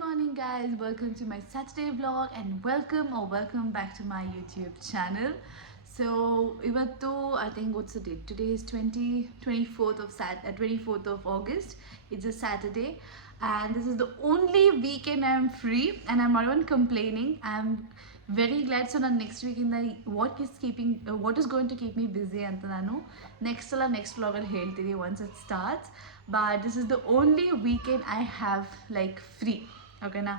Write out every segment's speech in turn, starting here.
morning guys, welcome to my Saturday vlog and welcome back to my YouTube channel. So ivattu I think what's the date? Today is 24th of 24th of August. It's a Saturday and this is the only weekend I'm free and I'm not even complaining. I'm very glad. So ನಾನು next weekend what is going to keep me busy ಅಂತ ನಾನು next vlogಲ್ಲಿ ಹೇಳ್ತೀನಿ once it starts. But this is the only weekend I have like free. ಓಕೆನಾ.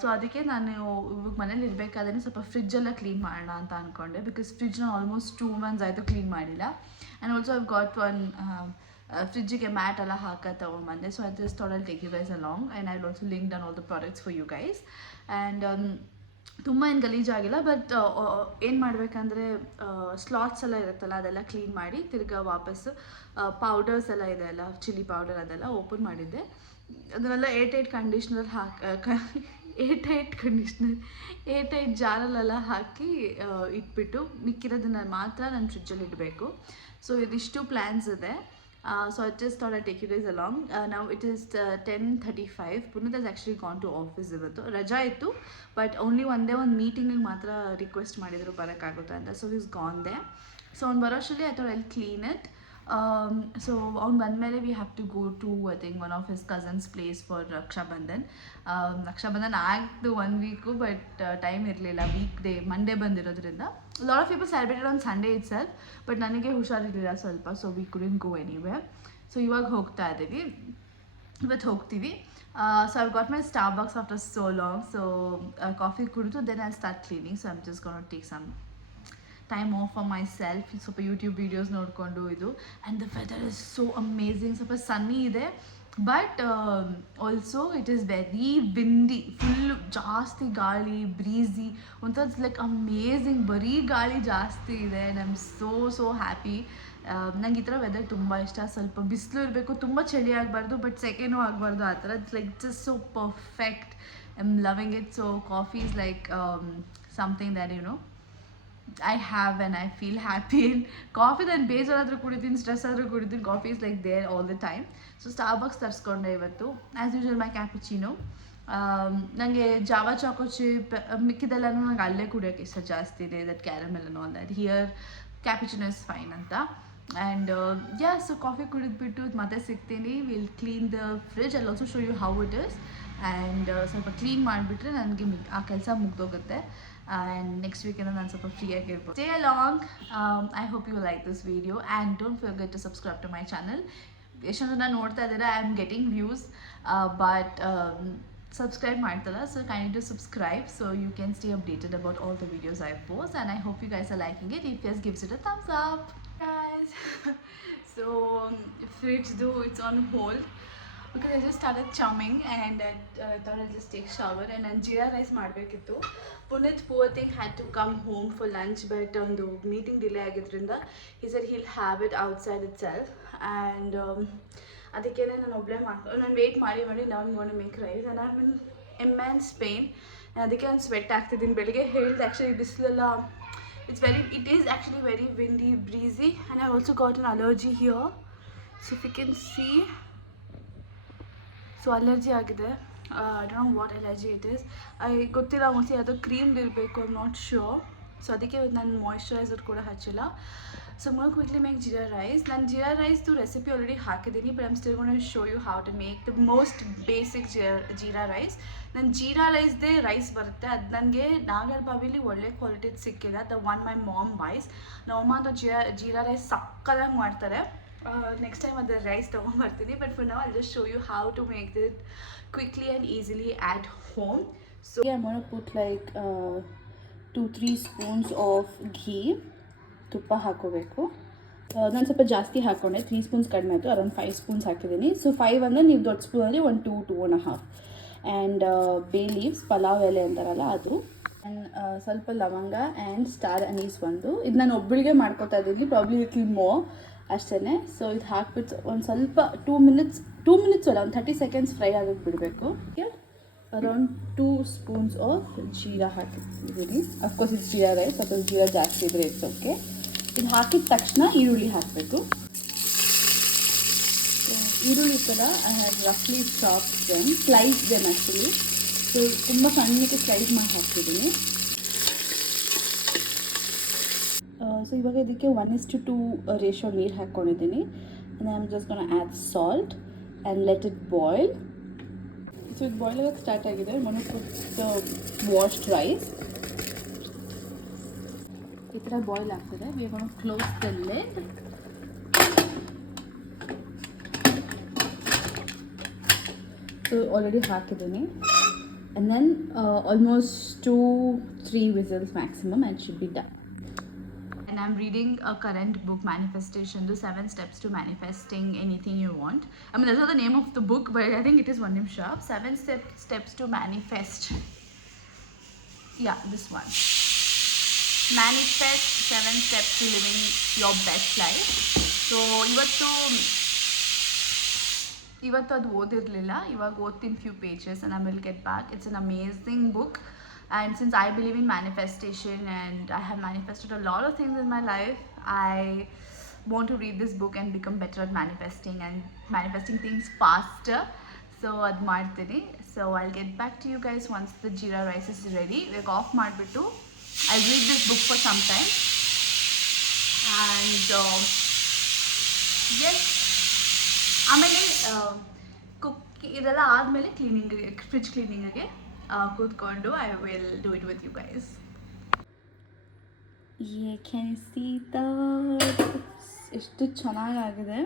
So ಅದಕ್ಕೆ ನಾನು ಇವಾಗ ಮನೇಲಿ ಇರಬೇಕಾದ್ರೆ ಸ್ವಲ್ಪ ಫ್ರಿಜ್ಜೆಲ್ಲ ಕ್ಲೀನ್ ಮಾಡೋಣ ಅಂತ ಅಂದ್ಕೊಂಡೆ, ಬಿಕಾಸ್ ಫ್ರಿಜ್ನ ಆಲ್ಮೋಸ್ಟ್ 2 months ಆಯಿತು ಕ್ಲೀನ್ ಮಾಡಿಲ್ಲ. And also I've got one ಫ್ರಿಜ್ಜಿಗೆ ಮ್ಯಾಟ್ ಎಲ್ಲ ಹಾಕಿ ತೊಗೊಂಬಂದೆ. So I just thought I'll take you guys along and I also link done all the products for you guys. And ತುಂಬ ಏನು ಗಲೀಜಾಗಿಲ್ಲ, but ಏನು ಮಾಡಬೇಕಂದ್ರೆ ಸ್ಲಾಟ್ಸ್ ಎಲ್ಲ ಇರುತ್ತಲ್ಲ ಅದೆಲ್ಲ ಕ್ಲೀನ್ ಮಾಡಿ ತಿರ್ಗಾ ವಾಪಸ್ಸು ಪೌಡರ್ಸ್ ಎಲ್ಲ ಇದೆ ಅಲ್ಲ, ಚಿಲ್ಲಿ ಪೌಡರ್ ಅದೆಲ್ಲ ಓಪನ್ ಮಾಡಿದ್ದೆ. ಅದನ್ನೆಲ್ಲ ಏಟ್ ಕಂಡೀಷ್ನರ್ ಏಟ್ ಜಾರಲ್ಲೆಲ್ಲ ಹಾಕಿ ಇಟ್ಬಿಟ್ಟು ಮಿಕ್ಕಿರೋದನ್ನ ಮಾತ್ರ ನಾನು ಫ್ರಿಜ್ಜಲ್ಲಿ ಇಡಬೇಕು. ಸೊ ಇದಿಷ್ಟು ಪ್ಲ್ಯಾನ್ಸ್ ಇದೆ. So I just thought I'd take you guys along. Now it is 10:35. Punit has actually gone to office ಇವತ್ತು. ರಜಾ ಇತ್ತು, ಬಟ್ ಓನ್ಲಿ ಒಂದೇ ಒಂದು ಮೀಟಿಂಗಿಗೆ ಮಾತ್ರ ರಿಕ್ವೆಸ್ಟ್ ಮಾಡಿದರು ಬರೋಕ್ಕಾಗುತ್ತೆ ಅಂತ. So he's gone there. So ಅವ್ನು ಬರೋಷ್ಟರಲ್ಲಿ I thought I'll clean it. So ಅವ್ನು ಬಂದಮೇಲೆ we have to go to I think one of his cousins place for Rakshabandhan. Rakshabandhan ಆಗ್ತು 1 week, ಬಟ್ ಟೈಮ್ ಇರಲಿಲ್ಲ. ಮಂಡೇ ಬಂದಿರೋದ್ರಿಂದ lot of people celebrated on Sunday itself, but ನನಗೆ ಹುಷಾರಿರಲಿಲ್ಲ ಸ್ವಲ್ಪ. So we couldn't go anywhere. So ಇವಾಗ ಇವತ್ತು ಹೋಗ್ತೀವಿ. So I've got my Starbucks after so long. So coffee ಕುಡಿದು then I start cleaning. So I'm just gonna take some time off for myself. ಸ್ವಲ್ಪ YouTube videos ನೋಡಿಕೊಂಡು ಇದು. And the weather is so amazing. ಸ್ವಲ್ಪ sunny ಇದೆ, but also it is very windy. Full ಜಾಸ್ತಿ ಗಾಳಿ, ಬ್ರೀಝಿ, ಒಂಥರ it's like amazing. ಬರೀ ಗಾಳಿ ಜಾಸ್ತಿ ಇದೆ. And I am so happy. ನಂಗೆ ಈ ಥರ ವೆದರ್ ತುಂಬ ಇಷ್ಟ. ಸ್ವಲ್ಪ ಬಿಸಿಲು ಇರಬೇಕು, ತುಂಬ ಚಳಿ ಆಗಬಾರ್ದು, ಬಟ್ ಸೆಕೆನೂ ಆಗಬಾರ್ದು, ಆ ಥರ. It's like just so perfect. I am loving it. So coffee is like something that I have and I feel happy. And coffee then ಬೇಜಾರಾದರೂ ಕುಡಿತೀನಿ, ಸ್ಟ್ರೆಸ್ ಆದರೂ ಕುಡಿತೀನಿ. Coffee is like there all the time. So Starbucks ತರಿಸ್ಕೊಂಡೆ ಇವತ್ತು. As usual my cappuccino. ನನಗೆ Java Chacko chip ಮಿಕ್ಕಿದೆಲ್ಲನೂ ನಂಗೆ ಅಲ್ಲೇ ಕುಡಿಯೋಕ್ಕೆ ಇಷ್ಟ ಜಾಸ್ತಿ ಇದೆ. ದಟ್ ಕ್ಯಾರಮೆಲ್ ಅನ್ನೋ that here cappuccino is fine ಅಂತ. ಆ್ಯಂಡ್ ಸೊ ಕಾಫಿ ಕುಡಿದ್ಬಿಟ್ಟು ಮತ್ತೆ ಸಿಗ್ತೀನಿ. Will clean the fridge. I also show you how it is. And ಸ್ವಲ್ಪ ಕ್ಲೀನ್ ಮಾಡಿಬಿಟ್ರೆ ನನಗೆ ಆ ಕೆಲಸ ಮುಗ್ದೋಗುತ್ತೆ. And next weekend ನಾನು ಸ್ವಲ್ಪ ಫ್ರೀ ಆಗಿರ್ಬೋದು. Stay along. I hope you like this video and don't forget to subscribe to my channel. ಎಷ್ಟೊಂದು ನಾನು ನೋಡ್ತಾ ಇದ್ದಾರೆ, I am getting views, but subscribe ಮಾಡ್ತಲ್ಲ. So kindly to subscribe so you can stay updated about all the videos I post, and I hope you guys are liking it. If yes, gives it a thumbs up guys. So fridge though it's on hold because I just started chumming and I thought I'll just take shower. And ನಾನು jeera rice ಮಾಡಬೇಕಿತ್ತು. Puneeth poor thing had to come home for lunch, but ಒಂದು meeting delay ಆಗಿದ್ದರಿಂದ he said he'll have it outside itself. And ಅದಕ್ಕೆ ನಾನು ಒಬ್ಬಳೇ ನಾನು weight ಮಾಡಿ now I'm going to make rice and I'm in immense pain. ಅದಕ್ಕೆ ನಾನು sweat ಆಗ್ತಿದ್ದೀನಿ. ಬೆಳಿಗ್ಗೆ ಹೇಳಿದೆ actually ಬಿಸಿಲೆಲ್ಲ it is actually very windy, breezy, and I also got an allergy here. So if you can see, so allergy ಆಗಿದೆ. I don't know what allergy it is. ಗೊತ್ತಿಲ್ಲ, mostly ಅದು cream ಇರಬೇಕು, I am not sure. So ಅದಕ್ಕೆ ನಾನು moisturiser ಕೂಡ ಹಚ್ಚಿಲ್ಲ. So more quickly make jeera rice. ನಾನು ಜೀರಾ ರೈಸ್ದು ರೆಸಿಪಿ ಆಲ್ರೆಡಿ ಹಾಕಿದ್ದೀನಿ, but I'm still going to show you how to make the most basic jeera rice. ನನ್ನ ಜೀರಾ ರೈಸ್ದೇ ರೈಸ್ ಬರುತ್ತೆ, ಅದು ನನಗೆ ನಾಗರಬಾವಿಲಿ ಒಳ್ಳೆ ಕ್ವಾಲಿಟಿದು ಸಿಕ್ಕಿಲ್ಲ. The one my mom buys. ನಮ್ಮಮ್ಮ ಅಂತ ಜೀರಾ ರೈಸ್ ಸಕ್ಕದಾಗಿ ಮಾಡ್ತಾರೆ. Next time ಅದರ ರೈಸ್ ತೊಗೊಂಬರ್ತೀನಿ, but for now I'll just show you how to make it quickly and easily at home. So I want to put like 2-3 spoons of ghee. ತುಪ್ಪ ಹಾಕೋಬೇಕು. ನಾನು ಸ್ವಲ್ಪ ಜಾಸ್ತಿ ಹಾಕ್ಕೊಂಡೆ, 3 ಸ್ಪೂನ್ಸ್ ಕಡಿಮೆ ಆಯಿತು, ಅರೌಂಡ್ 5 ಸ್ಪೂನ್ಸ್ ಹಾಕಿದ್ದೀನಿ. ಸೊ 5 ಅಂದರೆ ನೀವು ದೊಡ್ಡ ಸ್ಪೂನಲ್ಲಿ 2.5. ಆ್ಯಂಡ್ ಬೇ ಲೀವ್ಸ್, ಪಲಾವ್ ಎಲೆ ಅಂತಾರಲ್ಲ ಅದು. ಆ್ಯಂಡ್ ಸ್ವಲ್ಪ ಲವಂಗ ಆ್ಯಂಡ್ ಸ್ಟಾರ್ ಅನೀಸ್ ಒಂದು. ಇದು ನಾನು ಒಬ್ಬಳಿಗೆ ಮಾಡ್ಕೊತಾ ಇದ್ದೀನಿ, ಪ್ರಾಬ್ಲಿ ಲಿಟಲ್ ಮೋರ್ ಅಷ್ಟೇ. ಸೊ ಇದು ಹಾಕ್ಬಿಟ್ಟು ಒಂದು ಸ್ವಲ್ಪ 2 minutes ಅಲ್ಲ, ಒಂದು 30 seconds ಫ್ರೈ ಆಗೋಕ್ಕೆ ಬಿಡಬೇಕು. ಅರೌಂಡ್ 2 ಸ್ಪೂನ್ಸ್ ಆಫ್ ಜೀರಾ ಹಾಕಿದ್ದೀನಿ. ಅಫ್ಕೋರ್ಸ್ ಇದು ಜೀರಾ ರೈಸ್, ಸ್ವಲ್ಪ ಜೀರಾ ಜಾಸ್ತಿ ಇದ್ರೆ ಇಟ್ಸ್ ಓಕೆ. ಇದು ಹಾಕಿದ ತಕ್ಷಣ ಈರುಳ್ಳಿ ಹಾಕಬೇಕು. ಈರುಳ್ಳಿ ಕೂಡ ಐ ಹ್ಯಾವ್ ರಫ್ಲಿ chop them, slice them actually. ಸೊ ತುಂಬ ಸಣ್ಣಕ್ಕೆ ಸ್ಲೈಸ್ ಮಾಡಿ ಹಾಕ್ತಿದ್ದೀನಿ. ಸೊ ಇವಾಗ ಇದಕ್ಕೆ 1:2 ರೇಷೋ ನೀರು ಹಾಕ್ಕೊಂಡಿದ್ದೀನಿ. And I am just gonna add salt and let it boil. So ಇದು ಬಾಯ್ಲ್ ಆಗೋಕ್ಕೆ ಸ್ಟಾರ್ಟ್ ಆಗಿದೆ. ಮೊನ್ನೆ ವಾಶ್ಡ್ ರೈಸ್ ಈ ಥರ ಬಾಯ್ಲ್ ಆಗ್ತದೆ. We are gonna close the lid. So already ಹಾಕಿದ್ದೀನಿ. And then almost 2-3 whistles maximum and should be done. And I'm reading a current book, Manifestation, the 7 Steps to Manifesting Anything You Want. I mean, that's not the name of the book, but I think it is one name shop. 7 steps to manifest. Yeah, this one. Manifest 7 steps to living your best life. So, ಇವತ್ತು ಅದು ಓದಿರಲಿಲ್ಲ. ಇವಾಗ ಓದ್ತೀನಿ few pages and I will get back. It's an amazing book. And since I believe in manifestation and I have manifested a lot of things in my life, I want to read this book and become better at manifesting and manifesting things faster. So ad martini. So I'll get back to you guys once the jeera rice is ready. Like off ಮಾಡ್ಬಿಟ್ಟು I'll read this book for some time. And yes, ಆಮೇಲೆ ಇದೆಲ್ಲ ಆದಮೇಲೆ ಕ್ಲೀನಿಂಗಿಗೆ, fridge ಕ್ಲೀನಿಂಗಿಗೆ ಕೂತ್ಕೊಂಡು I will do it with you guys. Can you see that? ಎಷ್ಟು ಚೆನ್ನಾಗಾಗಿದೆ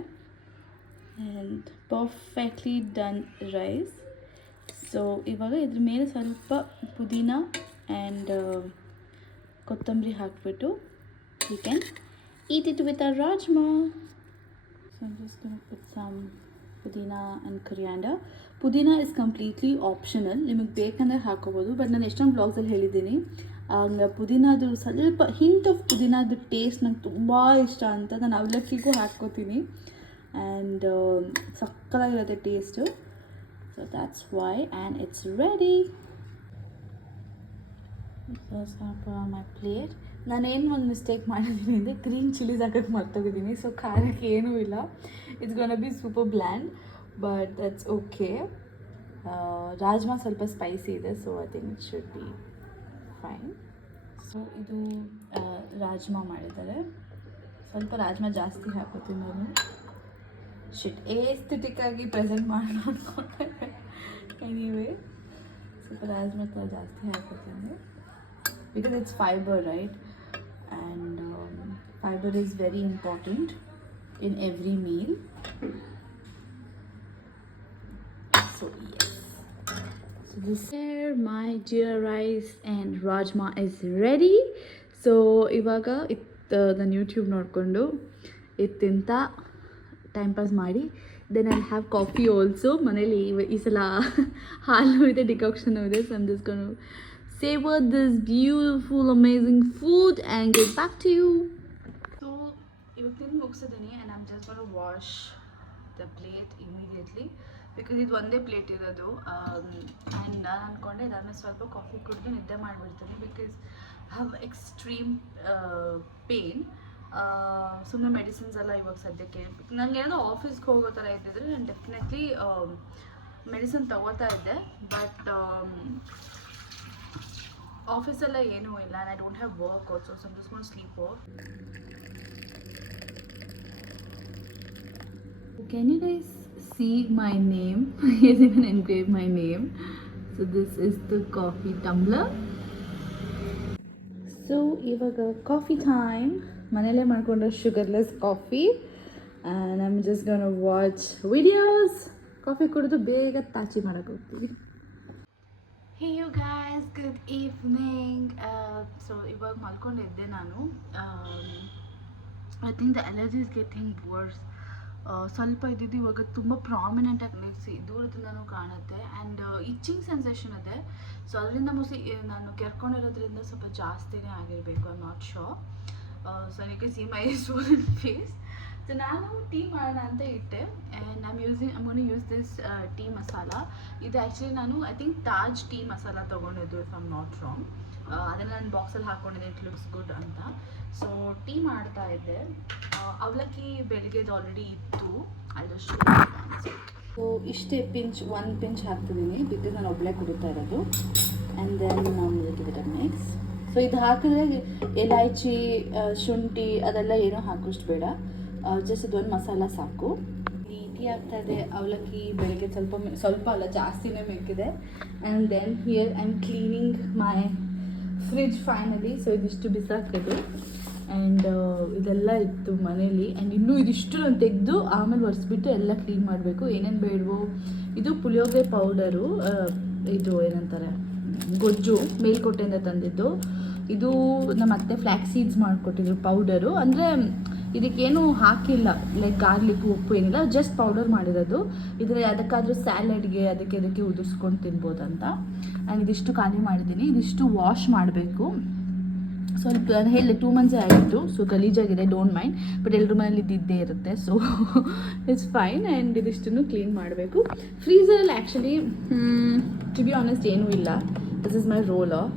and perfectly done rice. So ಇವಾಗ ಇದ್ರ ಮೇಲೆ ಸ್ವಲ್ಪ ಪುದೀನ ಆ್ಯಂಡ್ ಕೊತ್ತಂಬರಿ ಹಾಕ್ಬಿಟ್ಟು you can eat it with a rajma. So I'm just going to put some pudina and coriander. Pudina is completely optional. ನಿಮಗೆ ಬೇಕಂದರೆ ಹಾಕೋಬೋದು. ಬಟ್ ನಾನು ಎಷ್ಟೊಂದು ಬ್ಲಾಗ್ಸಲ್ಲಿ ಹೇಳಿದ್ದೀನಿ ಪುದೀನಾದು ಸ್ವಲ್ಪ ಹಿಂಟ್ ಆಫ್ ಪುದೀನಾದು ಟೇಸ್ಟ್ ನಂಗೆ ತುಂಬ ಇಷ್ಟ ಅಂತ. ನಾನು ಅವಲಕ್ಕಿಗೂ ಹಾಕ್ಕೋತೀನಿ ಆ್ಯಂಡ್ ಸಕ್ಕತ್ತಾಗಿರುತ್ತೆ taste. So that's why and it's ready. My plate. ನಾನೇನು ಒಂದು ಮಿಸ್ಟೇಕ್ ಮಾಡಿದ್ದೀನಿ ಅಂದರೆ ಗ್ರೀನ್ ಚಿಲ್ಲೀಸ್ ಹಾಕೋಕ್ಕೆ ಮರ್ತೋಗಿದ್ದೀನಿ. ಸೊ ಖಾರಕ್ಕೆ ಏನೂ ಇಲ್ಲ. It's gonna B super bland but that's okay. Rajma ಸ್ವಲ್ಪ ಸ್ಪೈಸಿ ಇದೆ, so I think it should be fine. So ಇದು ರಾಜ್ಮಾ ಮಾಡಿದ್ದಾರೆ. ಸ್ವಲ್ಪ ರಾಜ್ಮಾ ಜಾಸ್ತಿ ಹಾಕೋತೀನಿ ನಾನು. ಏಸ್ಥೆಟಿಕ್ಕಾಗಿ ಪ್ರೆಸೆಂಟ್ ಮಾಡೋಣ ಅಂದ್ಕೊಂಡೆ. ಎನಿವೇ ಸ್ವಲ್ಪ ರಾಜ್ಮಾ ಜಾಸ್ತಿ ಹಾಕೋತೀನಿ because it's fiber, right? And fiber is very important in every meal. So yes, so this here my jeera rice and rajma is ready. So ivaga ನಾನು ಯೂಟ್ಯೂಬ್ ನೋಡಿಕೊಂಡು ತಿಂತ ಟೈಮ್ ಪಾಸ್ ಮಾಡಿ then I have coffee also. ಮನೇಲಿ ಈ ಸಲ ಹಾಲು ಇದೆ, decoction ಇದೆ. So I'm just gonna savor this beautiful amazing food and get back to you. So iವಾಗ ತಿಂದು ಮುಗಿಸಿದ್ದೀನಿ and I'm just going to wash the plate immediately because ಇದು ಒಂದೇ plate ಇರೋದು. ಆ್ಯಂಡ್ ನಾನು ಅಂದ್ಕೊಂಡೆ ಇದಾದ್ಮೇಲೆ ಸ್ವಲ್ಪ ಕಾಫಿ ಕುಡಿದು ನಿದ್ದೆ ಮಾಡಿಬಿಡ್ತೀನಿ because I have extreme pain. ಸುಮ್ಮನೆ ಮೆಡಿಸಿನ್ಸ್ ಎಲ್ಲ ಇವಾಗ ಸದ್ಯಕ್ಕೆ ನನಗೆ ಏನೋ ಆಫೀಸ್ಗೆ ಹೋಗೋ ಥರ ಇದ್ದಿದ್ರೆ ನಾನು ಡೆಫಿನೆಟ್ಲಿ ಮೆಡಿಸಿನ್ ತೊಗೋತಾ ಇದ್ದೆ. ಬಟ್ ಆಫೀಸೆಲ್ಲ ಏನೂ ಇಲ್ಲ and I don't have work also, so I'm just gonna sleep of. Can you guys see my name? Yes, even engrave my name. So this is the coffee tumbler. So ಇವಾಗ coffee time. ಮನೇಲೇ ಮಾಡ್ಕೊಂಡ್ರೆ sugarless coffee and I am just gonna watch videos. Coffee ಕುಡಿದು ಬೇಗ ತಾಚಿ ಮಾಡೋಕ್ಕೆ ಹೋಗ್ತೀವಿ. Hey you guys, good evening. So ಇವಾಗ ಮಲ್ಕೊಂಡಿದ್ದೆ ನಾನು. I think the allergy is getting worse. ಸ್ವಲ್ಪ ಇದ್ದಿದ್ದು ಇವಾಗ ತುಂಬ ಪ್ರಾಮಿನೆಂಟಾಗಿ ದೂರದಿಂದನೂ ಕಾಣುತ್ತೆ ಆ್ಯಂಡ್ ಇಚ್ಚಿಂಗ್ ಸೆನ್ಸೇಷನ್ ಇದೆ. ಸೊ ಅದರಿಂದ ಮೋಸ್ಟ್ಲಿ ನಾನು ಕೆರ್ಕೊಂಡಿರೋದ್ರಿಂದ ಸ್ವಲ್ಪ ಜಾಸ್ತಿನೇ ಆಗಿರಬೇಕು, I am not sure. So you can see my swollen face. So ನಾನು ಟೀ ಮಾಡೋಣ ಅಂತ ಇಟ್ಟೆ and I'm gonna use this tea masala. ಇದು ಆ್ಯಕ್ಚುಲಿ ನಾನು I think Taj tea masala ತೊಗೊಂಡಿದ್ದು if I am not wrong. ಅದನ್ನು ನಾನು ಬಾಕ್ಸಲ್ಲಿ ಹಾಕ್ಕೊಂಡಿದ್ದೆ, ಇಟ್ ಲುಕ್ಸ್ ಗುಡ್ ಅಂತ. ಸೊ ಟೀ ಮಾಡ್ತಾ ಇದ್ದೆ. ಅವಲಕ್ಕಿ ಬೆಳಗ್ಗೆದು ಆಲ್ರೆಡಿ ಇತ್ತು, ಅದಷ್ಟು. ಸೊ ಇಷ್ಟೇ ಒಂದು ಪಿಂಚ್ ಹಾಕ್ತಿದ್ದೀನಿ, ಬಿಕಾಸ್ ನಾನು ಒಬ್ಬಳೇ ಕುಡಿತಾ ಇರೋದು. ಆ್ಯಂಡ್ ದೆನ್ ನಾವು ಮಿಕ್ಸ್. ಸೊ ಇದು ಹಾಕಿದ್ರೆ ಎಲೈಚಿ, ಶುಂಠಿ ಅದೆಲ್ಲ ಏನೂ ಹಾಕೋಷ್ಟು ಬೇಡ, ಜಸ್ಟ್ ಇದೊಂದು ಮಸಾಲ ಸಾಕು. ಟೀ ಆಗ್ತಾಯಿದೆ. ಅವಲಕ್ಕಿ ಬೆಳಗ್ಗೆ ಸ್ವಲ್ಪ ಅಲ್ಲ ಜಾಸ್ತಿನೇ ಬೇಕಿದೆ. And then here I am cleaning my fridge finally. So ಇದಿಷ್ಟು ಬಿಸಾಕಿದ್ದು ಆ್ಯಂಡ್ ಇದೆಲ್ಲ ಇತ್ತು ಮನೇಲಿ. ಆ್ಯಂಡ್ ಇನ್ನೂ ಇದಿಷ್ಟು ನಾನು ತೆಗೆದು ಆಮೇಲೆ ಒರೆಸ್ಬಿಟ್ಟು ಎಲ್ಲ ಕ್ಲೀನ್ ಮಾಡಬೇಕು. ಏನೇನು ಬೇಡವೋ, ಇದು ಪುಳಿಯೋಗರೆ ಪೌಡರು, ಇದು ಏನಂತಾರೆ ಗೊಜ್ಜು ಮೇಲ್ಕೋಟೆಯಿಂದ ತಂದಿದ್ದು. ಇದು ನಮ್ಮ ಅತ್ತೆ ಫ್ಲ್ಯಾಕ್ಸ್ ಸೀಡ್ಸ್ ಮಾಡಿಕೊಟ್ಟಿದ್ರು ಪೌಡರು. ಅಂದರೆ ಇದಕ್ಕೇನು ಹಾಕಿಲ್ಲ, ಲೈಕ್ ಗಾರ್ಲಿಕ್ ಉಪ್ಪು ಏನಿಲ್ಲ, ಜಸ್ಟ್ ಪೌಡರ್ ಮಾಡಿರೋದು. ಇದರ ಅದಕ್ಕಾದರೂ ಸ್ಯಾಲಡ್ಗೆ ಅದಕ್ಕೆ ಉದುರಿಸ್ಕೊಂಡು ತಿನ್ಬೋದಂತ. ಆ್ಯಂಡ್ ಇದಿಷ್ಟು ಖಾಲಿ ಮಾಡಿದ್ದೀನಿ. ಇದಿಷ್ಟು ವಾಶ್ ಮಾಡಬೇಕು. ಸ್ವಲ್ಪ ನಾನು ಹೇಳಿದೆ 2 ಮಂತ್ಸೇ ಆಗಿತ್ತು, ಸೊ ಗಲೀಜಾಗಿದೆ, ಡೋಂಟ್ ಮೈಂಡ್. ಬಟ್ ಎಲ್ಲರ ಮನೇಲಿ ಇದ್ದೇ ಇರುತ್ತೆ, ಸೊ ಇಟ್ಸ್ ಫೈನ್. ಆ್ಯಂಡ್ ಇದಿಷ್ಟನ್ನು ಕ್ಲೀನ್ ಮಾಡಬೇಕು. ಫ್ರೀಝರಲ್ಲಿ ಆ್ಯಕ್ಚುಲಿ ಟು ಬಿ ಆನೆಸ್ಟ್ ಏನೂ ಇಲ್ಲ. This is my roller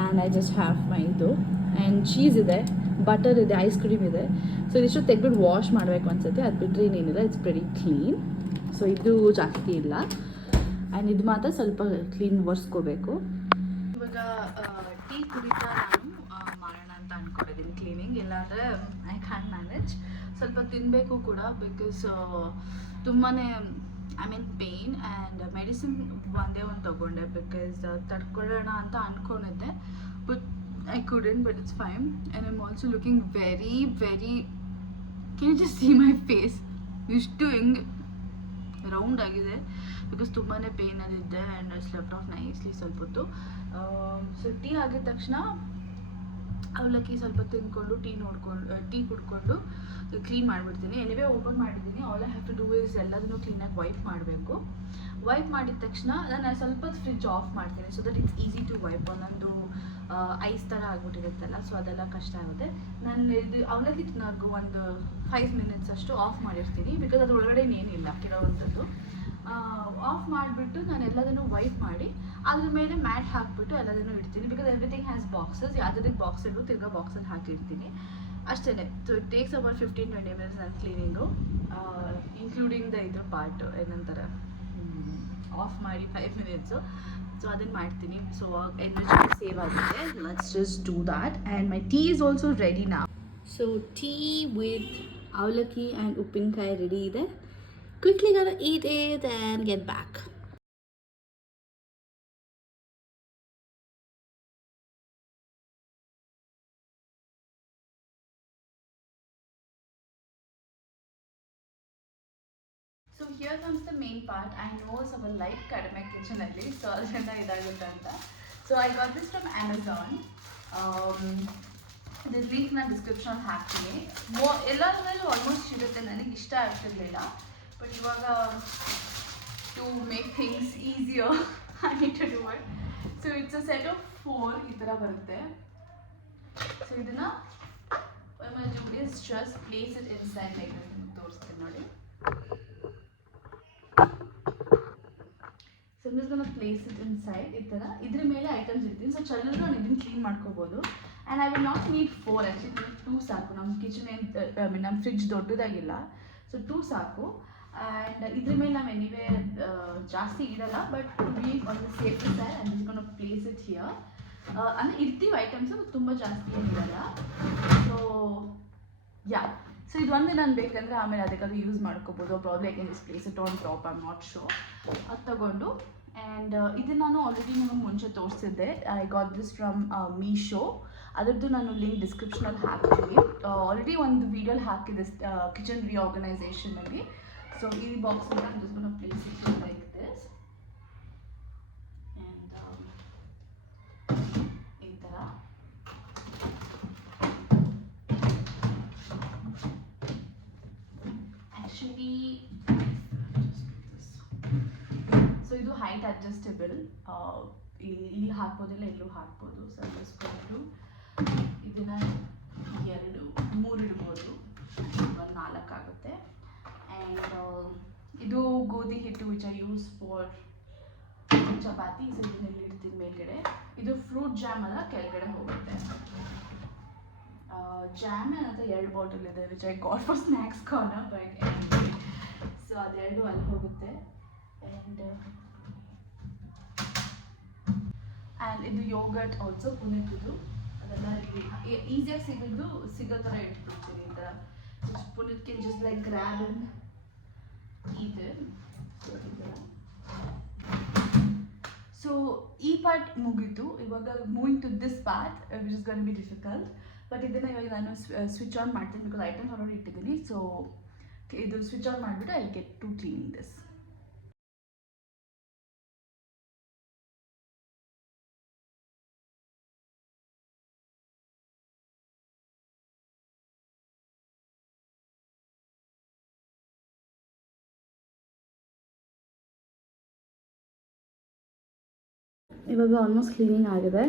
and I just have my ಇದು. ಆ್ಯಂಡ್ ಚೀಸ್ ಇದೆ, ಬಟರ್ ಇದೆ, ಐಸ್ ಕ್ರೀಮ್ ಇದೆ. ಸೊ ಇದಿಷ್ಟು ತೆಗೆದ್ಬಿಟ್ಟು ವಾಶ್ ಮಾಡಬೇಕು ಅನ್ಸುತ್ತೆ. ಅದು ಬಿಟ್ಟರೆ ಇನ್ನೇನಿಲ್ಲ, ಇಟ್ಸ್ ವೆರಿ ಕ್ಲೀನ್. ಸೊ ಇದು ಜಾಸ್ತಿ ಇಲ್ಲ. ಆ್ಯಂಡ್ ಇದು ಮಾತ್ರ ಸ್ವಲ್ಪ ಕ್ಲೀನ್ ಒರೆಸ್ಕೋಬೇಕು. ಇವಾಗ ಟೀ ಕುಡಿತಾ ನಾನು ಮಾಡೋಣ ಅಂತ ಅಂದ್ಕೊಂಡಿದ್ದೀನಿ ಕ್ಲೀನಿಂಗ್. ಇಲ್ಲಾಂದರೆ ಐ ಕ್ಯಾನ್ ಮ್ಯಾನೇಜ್. ಸ್ವಲ್ಪ ತಿನ್ನಬೇಕು ಕೂಡ, ಬಿಕಾಸ್ ತುಂಬಾ I mean pain. And medicine ಒಂದೇ ಒಂದು ತೊಗೊಂಡೆ, ಬಿಕಾಸ್ ತಡ್ಕೊಳ್ಳೋಣ ಅಂತ ಅಂದ್ಕೊಂಡಿದ್ದೆ. But I couldn't, but it's fine. And I'm also looking very, very... Can you just see my face? ಇಷ್ಟು ಹೆಂಗೆ ರೌಂಡ್ ಆಗಿದೆ, ಬಿಕಾಸ್ ತುಂಬಾ ಪೇಯ್ನಲ್ಲಿದ್ದೆ. And I slept off nicely ಸ್ವಲ್ಪ ಹೊತ್ತು. ಸೊ ಟೀ ಆಗಿದ ತಕ್ಷಣ ಅವಲಕ್ಕಿ ಸ್ವಲ್ಪ ತಿಂದ್ಕೊಂಡು ಟೀ ಕುಡ್ಕೊಂಡು ಕ್ಲೀನ್ ಮಾಡಿಬಿಡ್ತೀನಿ. ಎನಿವೇ ಓಪನ್ ಮಾಡಿದ್ದೀನಿ. All I have to do is ಎಲ್ಲದನ್ನು ಕ್ಲೀನಾಗಿ ವೈಪ್ ಮಾಡಬೇಕು. ವೈಪ್ ಮಾಡಿದ ತಕ್ಷಣ ನಾನು ಸ್ವಲ್ಪ ಫ್ರಿಡ್ಜ್ ಆಫ್ ಮಾಡ್ತೀನಿ, so that it's easy to wipe. ಒಂದೊಂದು ಐಸ್ ಥರ ಆಗ್ಬಿಟ್ಟಿರುತ್ತಲ್ಲ, ಸೊ ಅದೆಲ್ಲ ಕಷ್ಟ ಆಗುತ್ತೆ. ನಾನು ಇದು ಅವಲಕ್ಕಿ ತಿನ್ನೋರ್ಗು ಒಂದು 5 ಮಿನಿಟ್ಸ್ ಅಷ್ಟು ಆಫ್ ಮಾಡಿರ್ತೀನಿ, ಬಿಕಾಸ್ ಅದು ಒಳಗಡೆ ಏನಿಲ್ಲ ಕೆಲವೊಂಥದ್ದು. ಆಫ್ ಮಾಡಿಬಿಟ್ಟು ನಾನು ಎಲ್ಲದನ್ನು ವೈಪ್ ಮಾಡಿ ಅದ್ರ ಮೇಲೆ ಮ್ಯಾಟ್ ಹಾಕಿಬಿಟ್ಟು ಎಲ್ಲದನ್ನು ಇಡ್ತೀನಿ. ಬಿಕಾಸ್ ಎವ್ರಿಥಿಂಗ್ ಹ್ಯಾಸ್ ಬಾಕ್ಸಸ್, ಯಾವುದಕ್ಕೆ ಬಾಕ್ಸ್ ಇಟ್ಟು ತಿರ್ಗಾ ಬಾಕ್ಸಲ್ಲಿ ಹಾಕಿರ್ತೀನಿ ಅಷ್ಟೇ. So it takes about 15-20 minutes ನನ್ನ ಕ್ಲೀನಿಂಗು, ಇನ್ಕ್ಲೂಡಿಂಗ್ ದ ಇದು ಪಾರ್ಟು ಏನಂತಾರೆ ಆಫ್ ಮಾಡಿ 5 ಮಿನಿಟ್ಸು. ಸೊ ಅದನ್ನು ಮಾಡ್ತೀನಿ. ಸೊ ಎನರ್ಜಿ ಸೇವ್ ಆಗುತ್ತೆ. Let's just do that. And my tea is also ready now. So tea with ಅವಲಕ್ಕಿ ಆ್ಯಂಡ್ ಉಪ್ಪಿನಕಾಯಿ ರೆಡಿ ಇದೆ. Quickly gonna eat it and get back. So here comes the main part. I know some light kadame kitchen alli, so adrinda idagutte anta. So I got this from Amazon. This link na description ಅಲ್ಲಿ ಹಾಕ್ತೀನಿ. ಎಲ್ಲದರಲ್ಲೂ almost ಇರುತ್ತೆ. ನನಗೆ ಇಷ್ಟ ಆಗ್ತಿರ್ಲಿಲ್ಲ, but ಇವಾಗ to make things easier I need to do it. So it's a set of 4 ಈ ಥರ ಬರುತ್ತೆ. ಸೊ ಇದನ್ನು is just place it inside. Like ತೋರಿಸ್ತೀನಿ ನೋಡಿ. So I'm just gonna place it inside ಈ ಥರ. ಇದ್ರ ಮೇಲೆ ಐಟಮ್ಸ್ ಇರ್ತೀನಿ. ಸೊ ಚಲ್ಲದ್ರು ನಾನು ಇದನ್ನು ಕ್ಲೀನ್ ಮಾಡ್ಕೋಬೋದು. And I will not need 4, actually 2 ಸಾಕು. ನಮ್ಮ ಕಿಚನ್ ಏನು ನಮ್ಮ ಫ್ರಿಡ್ಜ್ ದೊಡ್ಡದಾಗಿಲ್ಲ, ಸೊ 2 ಸಾಕು. ಆ್ಯಂಡ್ ಇದ್ರ ಮೇಲೆ ನಾವು ಎನಿವೇ ಜಾಸ್ತಿ ಇಡಲ್ಲ, but to be on the safe side I am just gonna place it here. ಅಂದರೆ ಇರ್ತೀವಿ ಐಟಮ್ಸು, ತುಂಬ ಜಾಸ್ತಿ ಏನಿರಲ್ಲ. ಸೊ ಯಾ, ಸೊ ಇದು ಒಂದೇ ನಾನು ಬೇಕಂದರೆ ಆಮೇಲೆ ಅದಕ್ಕಾದ್ರೂ ಯೂಸ್ ಮಾಡ್ಕೋಬೋದು. Probably I can just place it on top, I am not sure. ಅದು ತಗೊಂಡು ಆ್ಯಂಡ್ ಇದು ನಾನು ಆಲ್ರೆಡಿ ನಿಮಗೆ ಮುಂಚೆ ತೋರಿಸಿದ್ದೆ. I got this from Meesho. ಅದರದ್ದು ನಾನು ಲಿಂಕ್ ಡಿಸ್ಕ್ರಿಪ್ಷನಲ್ಲಿ ಹಾಕ್ತೀನಿ. ಆಲ್ರೆಡಿ ಒಂದು ವೀಡಿಯೋಲಿ ಹಾಕಿದೆ ಕಿಚನ್ ರಿಆರ್ಗನೈಸೇಷನಲ್ಲಿ. ಸೊ ಈ ಬಾಕ್ಸನ್ನು ನಾನು just gonna place it like this. And ಈ ಥರ ಆ್ಯಕ್ಚುಲಿ ಸೊ ಇದು ಹೈಟ್ ಅಡ್ಜಸ್ಟಬಲ್. ಇಲ್ಲಿ ಹಾಕ್ಬೋದಿಲ್ಲ, ಎಲ್ಲೂ ಹಾಕ್ಬೋದು. ಸೊ ಅಡ್ಜಸ್ಟ್ಕೊಂಡು ಇದನ್ನು 2-3 ಇಡ್ಬೋದು, ಒಂದು 4 ಆಗುತ್ತೆ. ಆ್ಯಂಡ್ ಇದು ಗೋಧಿ ಹಿಟ್ಟು which I use for chapati. So ಇದನ್ನೆಲ್ಲ ಇಟ್ಟಿದ್ದೀನಿ ಮೇಲ್ಗಡೆ. ಇದು ಫ್ರೂಟ್ ಜಾಮ್ ಅಲ್ಲ, ಕೆಳಗಡೆ ಹೋಗುತ್ತೆ. ಜಾಮ್ ಅಂತ 2 ಬಾಟಲ್ ಇದೆ, which I got for snacks corner, but so ಅದೆರಡು ಅಲ್ಲಿ ಹೋಗುತ್ತೆ. ಆ್ಯಂಡ್ ಇದು ಯೋಗರ್ಟ್ ಆಲ್ಸೋ ಪುನೀತ್ದು, ಅದೆಲ್ಲ ಈಸಿಯಾಗಿ ಸಿಗೋ ಥರ ಇಟ್ಬಿಡ್ತೀನಿ ಈ ಥರ. Puneeth can just like grab and eat it. So ಈ ಪಾರ್ಟ್ ಮುಗೀತು. ಇವಾಗ moving to this part which is gonna be difficult. But ಇದನ್ನು ಇವಾಗ ನಾನು ಸ್ವಿಚ್ ಆನ್ ಮಾಡ್ತೀನಿ, ಬಿಕಾಸ್ ಐಟಮ್ಸ್ ಆಲ್ರೆಡಿ ಇಟ್ಟಿದ್ದೀನಿ. ಸೊ ಇದು ಸ್ವಿಚ್ ಆನ್ ಮಾಡಿಬಿಟ್ಟು I get to cleaning this. ಇವಾಗ ಆಲ್ಮೋಸ್ಟ್ ಕ್ಲೀನಿಂಗ್ ಆಗಿದೆ.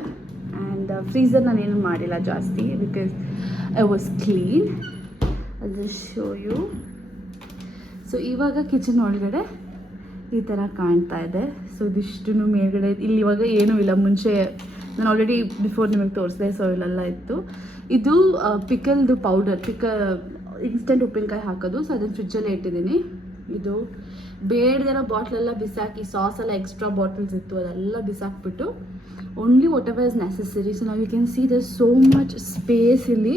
ಆ್ಯಂಡ್ ಫ್ರೀಝರ್ ನಾನೇನು ಮಾಡಿಲ್ಲ ಜಾಸ್ತಿ, ಬಿಕಾಸ್ ಐ ವಾಸ್ ಕ್ಲೀನ್. ಅದು ಶೋ ಯು. ಸೊ ಇವಾಗ ಕಿಚನ್ ಒಳಗಡೆ ಈ ಥರ ಕಾಣ್ತಾ ಇದೆ. ಸೊ ಇದಿಷ್ಟು ಮೇಲ್ಗಡೆ ಇಲ್ಲಿ ಇವಾಗ ಏನೂ ಇಲ್ಲ. ಮುಂಚೆ ನಾನು ಆಲ್ರೆಡಿ ಬಿಫೋರ್ ನಿಮಗೆ ತೋರಿಸಿದೆ, ಸೊ ಇಲ್ಲೆಲ್ಲ ಇತ್ತು. ಇದು ಪಿಕಲ್ದು ಪೌಡರ್, ಇನ್ಸ್ಟೆಂಟ್ ಉಪ್ಪಿನಕಾಯಿ ಹಾಕೋದು. ಸೊ ಅದನ್ನು ಫ್ರಿಜ್ಜಲ್ಲೇ ಇಟ್ಟಿದ್ದೀನಿ. ಇದು ಬೇಡದಿರೋ ಬಾಟ್ಲೆಲ್ಲ ಬಿಸಾಕಿ, ಸಾಸ್ ಎಲ್ಲ ಎಕ್ಸ್ಟ್ರಾ ಬಾಟಲ್ಸ್ ಇತ್ತು ಅದೆಲ್ಲ ಬಿಸಾಕ್ಬಿಟ್ಟು only whatever is necessary. So ನಾವು you can see there so much space ಇಲ್ಲಿ,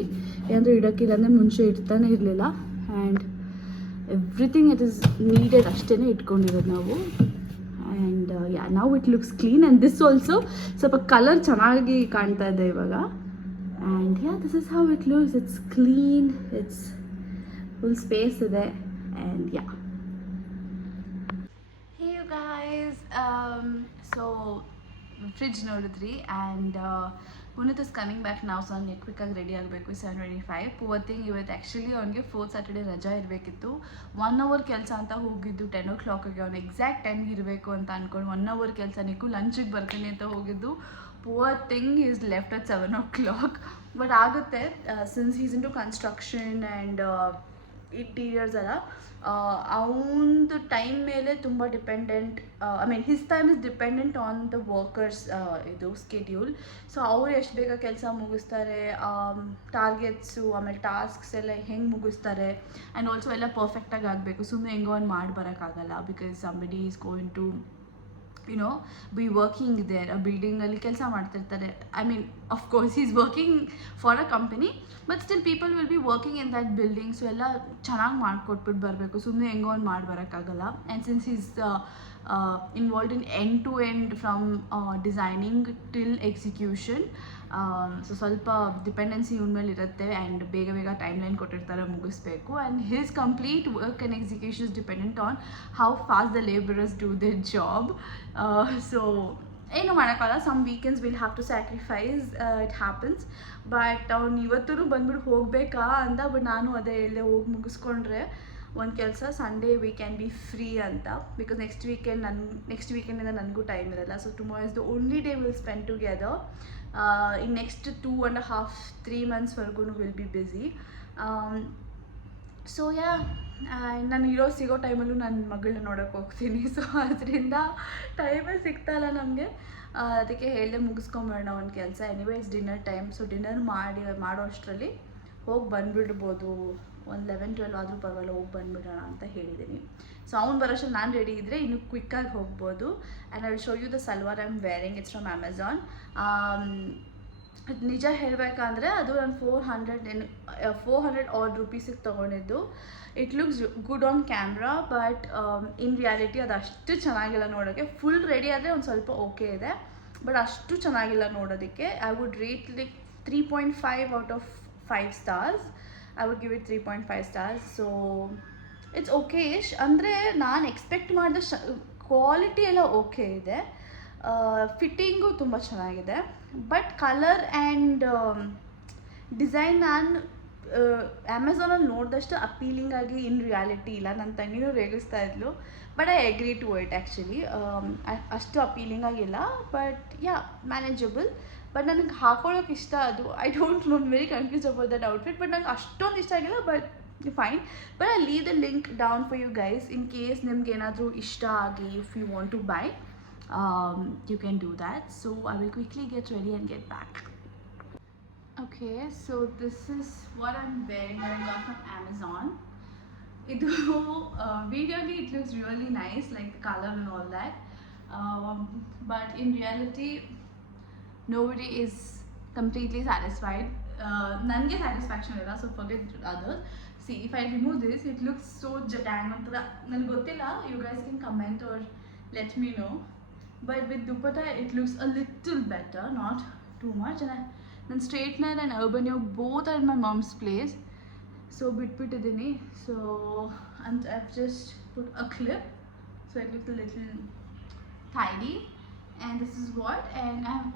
ಏನಾದರೂ ಇಡೋಕ್ಕಿಲ್ಲ ಅಂದರೆ ಮುಂಚೆ ಇಡ್ತಾನೆ ಇರಲಿಲ್ಲ. And everything it is needed ಅಷ್ಟೇ ಇಟ್ಕೊಂಡಿರೋದು ನಾವು. And yeah now it looks clean. And this also ಸ್ವಲ್ಪ ಕಲರ್ ಚೆನ್ನಾಗಿ ಕಾಣ್ತಾ ಇದೆ ಇವಾಗ. And yeah this is how it looks. It's clean, it's full space ಇದೆ. And yeah guys, so fridge ನೋಡಿದ್ರಿ. And Puneeth is coming back ನಾವು. So ನನಗೆ ಕ್ವಿಕ್ಕಾಗಿ ready ಆಗಬೇಕು. 7:25. ಪುವರ್ ಥಿಂಗ್ ಇವತ್ತು ಆ್ಯಕ್ಚುಲಿ ಅವ್ನಿಗೆ 4th ಸ್ಯಾಟರ್ಡೇ ರಜಾ ಇರಬೇಕಿತ್ತು. 1 hour ಕೆಲಸ ಅಂತ ಹೋಗಿದ್ದು 10 o'clock ಅವ್ನು ಎಕ್ಸಾಕ್ಟ್ ಟೈಮ್ಗೆ ಇರಬೇಕು ಅಂತ ಅಂದ್ಕೊಂಡು 1 hour ಕೆಲಸ ನಿಕ್ಕು ಲಂಚಿಗೆ ಬರ್ತೀನಿ ಅಂತ ಹೋಗಿದ್ದು. Poor thing is left at 7 o'clock. But ಆಗುತ್ತೆ, since he's into construction and interiors ಎಲ್ಲ, ಅವನದು ಟೈಮ್ ಮೇಲೆ ತುಂಬ dependent. I mean his time is dependent on the workers ಇದು ಸ್ಕೆಡ್ಯೂಲ್. ಸೊ ಅವ್ರು ಎಷ್ಟು ಬೇಗ ಕೆಲಸ ಮುಗಿಸ್ತಾರೆ, ಟಾರ್ಗೆಟ್ಸು ಆಮೇಲೆ ಟಾಸ್ಕ್ಸ್ ಎಲ್ಲ ಹೆಂಗೆ ಮುಗಿಸ್ತಾರೆ, ಆ್ಯಂಡ್ ಆಲ್ಸೋ ಎಲ್ಲ ಪರ್ಫೆಕ್ಟಾಗಿ ಆಗಬೇಕು. ಸುಮ್ಮನೆ ಹೆಂಗೋ ಒಂದು ಮಾಡಿ ಬರೋಕ್ಕಾಗಲ್ಲ, because somebody is going to be working there. ಆ ಬಿಲ್ಡಿಂಗಲ್ಲಿ ಕೆಲಸ ಮಾಡ್ತಿರ್ತಾರೆ. I mean of course is working for a company, but still people will be working in that building. So ಎಲ್ಲ ಚೆನ್ನಾಗಿ ಮಾಡಿಕೊಟ್ಬಿಟ್ಟು ಬರಬೇಕು, ಸುಮ್ಮನೆ ಹೆಂಗೋ ಒಂದು ಮಾಡಿ ಬರೋಕ್ಕಾಗಲ್ಲ. And since is involved in end to end from designing till execution, so ಸ್ವಲ್ಪ ಡಿಪೆಂಡೆನ್ಸಿ ಇವನ ಮೇಲೆ ಇರುತ್ತೆ. ಆ್ಯಂಡ್ ಬೇಗ ಬೇಗ ಟೈಮ್ ಲೈನ್ ಕೊಟ್ಟಿರ್ತಾರೆ, ಮುಗಿಸ್ಬೇಕು. And his complete work and execution is dependent on how fast the labourers do their job. So ಏನು ಮಾಡೋಕ್ಕಾಗಲ್ಲ, some weekends will have to sacrifice, it happens. But ಅವ್ನು ಇವತ್ತೂ ಬಂದ್ಬಿಟ್ಟು ಹೋಗಬೇಕಾ ಅಂತ. ಬಟ್ ನಾನು ಅದೇ ಎಲ್ಲೇ ಹೋಗಿ ಮುಗಿಸ್ಕೊಂಡ್ರೆ ಒಂದು ಕೆಲಸ, Sunday we can be free ಅಂತ. ಬಿಕಾಸ್ ನೆಕ್ಸ್ಟ್ ವೀಕೆಂಡಿಂದ ನನಗೂ ಟೈಮ್ ಇರಲ್ಲ. So tomorrow is the only day will spend together. In next 2.5-3 monthsವರೆಗೂ will be busy. So yeah ನಾನು ಸಿಗೋ ಟೈಮಲ್ಲೂ ನನ್ನ ಮಗಳನ್ನ ನೋಡೋಕ್ಕೆ ಹೋಗ್ತೀನಿ. ಸೊ ಅದರಿಂದ ಟೈಮೇ ಸಿಗ್ತಾಯಿಲ್ಲ ನಮಗೆ. ಅದಕ್ಕೆ ಹೇಳಿದೆ ಮುಗಿಸ್ಕೊಂಬೇಡ ಒಂದು ಕೆಲಸ. Anyways dinner time. So dinner ಮಾಡೋ ಅಷ್ಟರಲ್ಲಿ ಹೋಗಿ ಬಂದುಬಿಡ್ಬೋದು. ಒಂದು 11-12 ಆದರೂ ಪರವಾಗಿಲ್ಲ, ಹೋಗಿ ಬಂದುಬಿಡೋಣ ಅಂತ ಹೇಳಿದ್ದೀನಿ. ಸೊ ಅವ್ನು ಬರೋಷ್ಟರಲ್ಲಿ ನಾನು ರೆಡಿ ಇದ್ದರೆ ಇನ್ನೂ ಕ್ವಿಕ್ಕಾಗಿ ಹೋಗ್ಬೋದು. And I will show you the salwar I am wearing. It's from Amazon. ನಿಜ ಹೇಳಬೇಕಂದ್ರೆ ಅದು ನಾನು 400 ಆಡ್ ರುಪೀಸಿಗೆ ತೊಗೊಂಡಿದ್ದು. It looks good on camera, but in reality ಅದು ಅಷ್ಟು ಚೆನ್ನಾಗಿಲ್ಲ ನೋಡೋಕ್ಕೆ. ಫುಲ್ ರೆಡಿ ಆದರೆ ಒಂದು ಸ್ವಲ್ಪ ಓಕೆ ಇದೆ, ಬಟ್ ಅಷ್ಟು ಚೆನ್ನಾಗಿಲ್ಲ ನೋಡೋದಕ್ಕೆ. I would rate like 3.5 out of 5 stars. I would give it 3.5 stars. So it's okay-ish. ಅಂದರೆ ನಾನು ಎಕ್ಸ್ಪೆಕ್ಟ್ ಮಾಡಿದ ಕ್ವಾಲಿಟಿ ಎಲ್ಲ ಓಕೆ ಇದೆ, ಫಿಟ್ಟಿಂಗು ತುಂಬ ಚೆನ್ನಾಗಿದೆ. ಬಟ್ ಕಲರ್ ಆ್ಯಂಡ್ ಡಿಸೈನ್ ನಾನು ಅಮೆಝಾನಲ್ಲಿ ನೋಡಿದಷ್ಟು ಅಪೀಲಿಂಗ್ ಆಗಿ ಇನ್ ರಿಯಾಲಿಟಿ ಇಲ್ಲ. ನನ್ನ ತಂಗಿನೂ ರೇಗಿಸ್ತಾ ಇದ್ಲು, but I agree to it. Actually ಅಷ್ಟು ಅಪೀಲಿಂಗ್ ಆಗಿಲ್ಲ, ಬಟ್ ಯಾ ಮ್ಯಾನೇಜಬಲ್. ಬಟ್ ನನಗೆ ಹಾಕೊಳ್ಳೋಕೆ ಇಷ್ಟ ಅದು. I don't know, very confuse about that outfit. But ನಂಗೆ ಅಷ್ಟೊಂದು ಇಷ್ಟ ಆಗಿಲ್ಲ, but fine. But I leave the link down for you guys in case ನಿಮ್ಗೆ ಏನಾದರೂ ಇಷ್ಟ ಆಗಿ if you want to buy. you can do that. So I will quickly get ready and get back. Okay, so this is what I'm wearing. I got from Amazon. Visually it looks really nice, like the color and all that, but in reality nobody is completely satisfied. Nange satisfaction illa, so forget others. See, if I remove this, it looks so jatang onthara nange gottilla. You guys can comment or let me know, but with dupatta it looks a little better, not too much. And then straightener and urban yoke both are in my mom's place, so bitpitidini. So, and I've just put a clip so it looks a little tidy. And this is what, and I've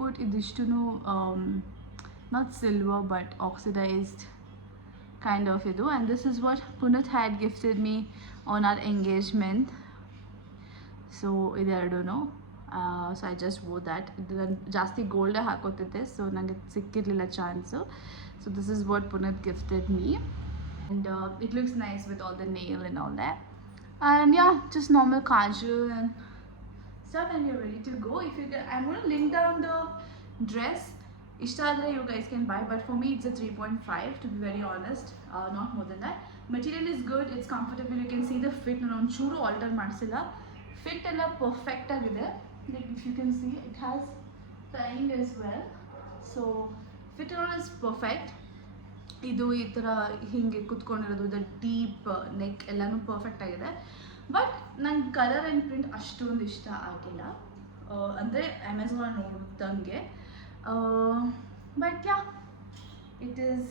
put idishtunu not silver but oxidized kind of idu. And this is what Punath had gifted me on our engagement. So ಇದೆರಡು so I just Woh that. ಇದು ಜಾಸ್ತಿ ಗೋಲ್ಡೇ ಹಾಕೋತಿದ್ದೆ, so ನನಗೆ ಸಿಕ್ಕಿರಲಿಲ್ಲ chance. So this is what Puneeth gifted me, and it looks nice with all the nail and all that. And yeah, just normal kajal and stuff, and you're ready to go. If you get, I'm going to link down the dress. Ishtadre you guys can buy, but for me it's a 3.5 to be very honest, not more than that. Material is good, it's comfortable. You can see the fit. ನಾನು ಚೂರು alter ಮಾಡಿಸಿಲ್ಲ, fit ಎಲ್ಲ perfect ಆಗಿದೆ. Like if you can see, it has tying as well, so fit on is perfect. ಇದು ಈ ಥರ ಹಿಂಗೆ ಕುತ್ಕೊಂಡಿರೋದು, ದ ಡೀಪ್ ನೆಕ್ ಎಲ್ಲನೂ ಪರ್ಫೆಕ್ಟ್ ಆಗಿದೆ. ಬಟ್ ನಂಗೆ ಕಲರ್ ಆ್ಯಂಡ್ ಪ್ರಿಂಟ್ ಅಷ್ಟೊಂದು ಇಷ್ಟ ಆಗಿಲ್ಲ, ಅಂದರೆ ಅಮೆಝಾನ್ ನೋಡಿದಂಗೆ. But yeah, it is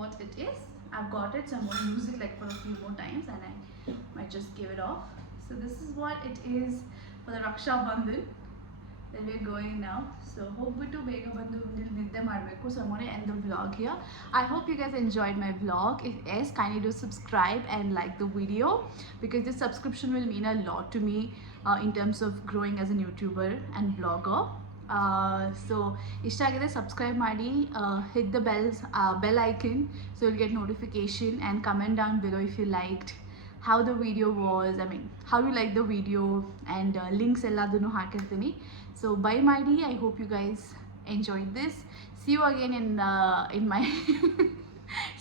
what it is. I've got it, so I'm going to use it like for a few more times and I might just give it off. So this is what it is for the Raksha Bandhan that we're going now. So ಹೋಗ್ಬಿಟ್ಟು ಬೇಗ ಬಂದು ನಿದ್ದೆ ಮಾಡಬೇಕು. So I'm going to end the vlog here. I hope you guys enjoyed my vlog. If yes, kindly do subscribe and like the video, because this subscription will mean a lot to me in terms of growing as a YouTuber and blogger. So ಇಷ್ಟ ಆಗಿದೆ subscribe ಮಾಡಿ, hit the bell icon so you'll get notification, and comment down below if you liked how the video was, I mean how you like the video, and links elladunu hakirtini. So bye ಮಾಡಿ. I hope you guys enjoyed this. See you again in my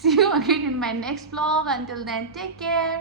see you again in my next vlog. Until then, take care.